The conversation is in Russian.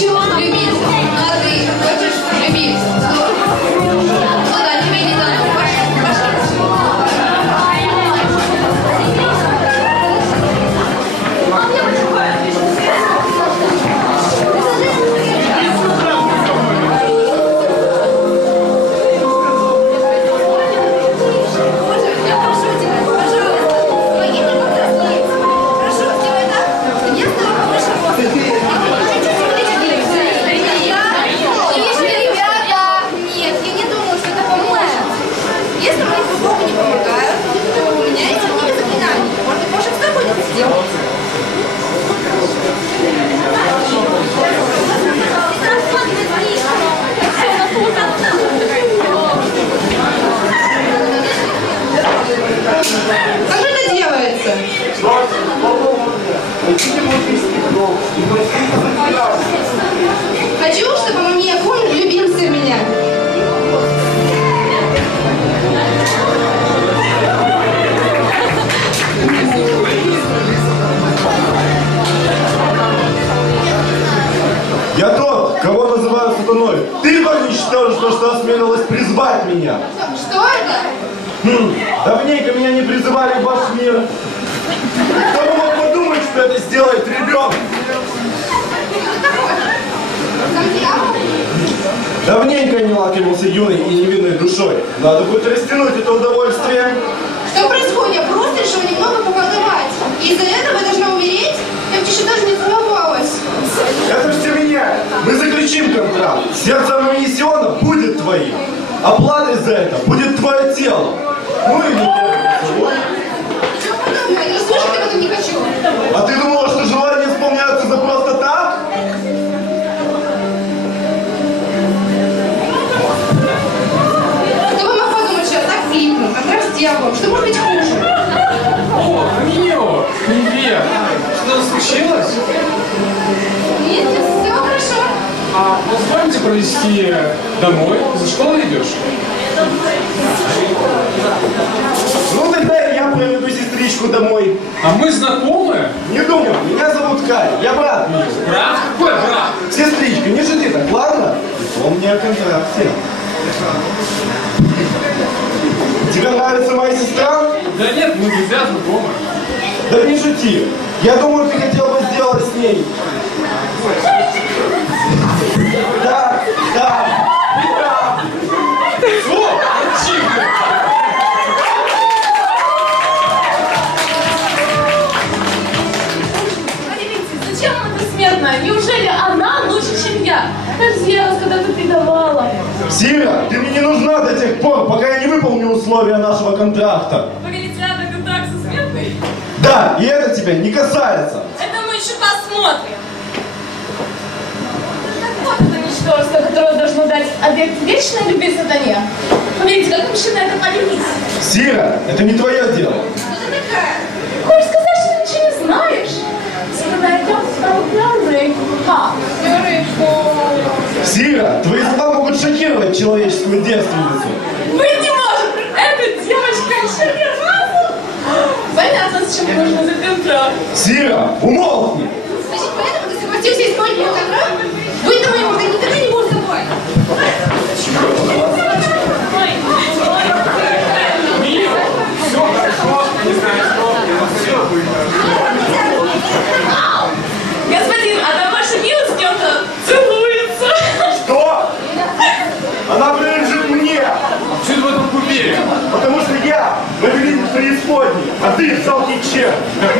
Хочу Хочу, чтобы мой Миякун любился в меня. Я тот, кого называют сатаной. Ты, ничтожество, что осмелилась призвать меня. Что это? Хм, давненько меня не призывали в ваш мир. Кто бы мог подумать, что это сделает ребенок? Сам дьявол? Давненько я не лакомился юной и невинной душой. Надо будет растянуть это удовольствие. Что происходит? Я просто решила немного поколдовать. И из-за этого я должна умереть? Я еще даже не целовалась. Это все меня. Мы заключим контракт. Сердце Манисиона будет твоим. Оплатой за это будет твое тело. Ну или первый Нет, все хорошо. А позвольте провести домой. За школу идешь? Ну тогда я проведу сестричку домой. А мы знакомы? Не думай, меня зовут Кай, я брат Миши. Брат? Какой брат? Сестричка, не шути так, ладно? И помни о контракте. Тебе нравится моя сестра? Да нет, мы друзья знакомы. Да не шути. Я думаю, ты хотел бы сделать с ней. Да, да, да. О, тихо! Зачем вам это смертная? Неужели она лучше, чем я? Же я вас когда-то предавала. Сира, ты мне не нужна до тех пор, пока я не выполню условия нашего контракта. Вы говорите, надо контракт со смертной? Да, и это тебя не касается. Это мы еще посмотрим. Вот это ничтожество, которое должно дать объект вечной любви сатане. Поверьте, как мужчина это поделись. Сира, это не твое дело. Кто ты такая? Хочешь сказать, что ты ничего не знаешь? Сатана идет в правоправный. Ха. Сира, твои слова могут шокировать человеческую девственницу. Быть Чем нужно за контракт. Сира, умолкни. Повелитель преисподней, а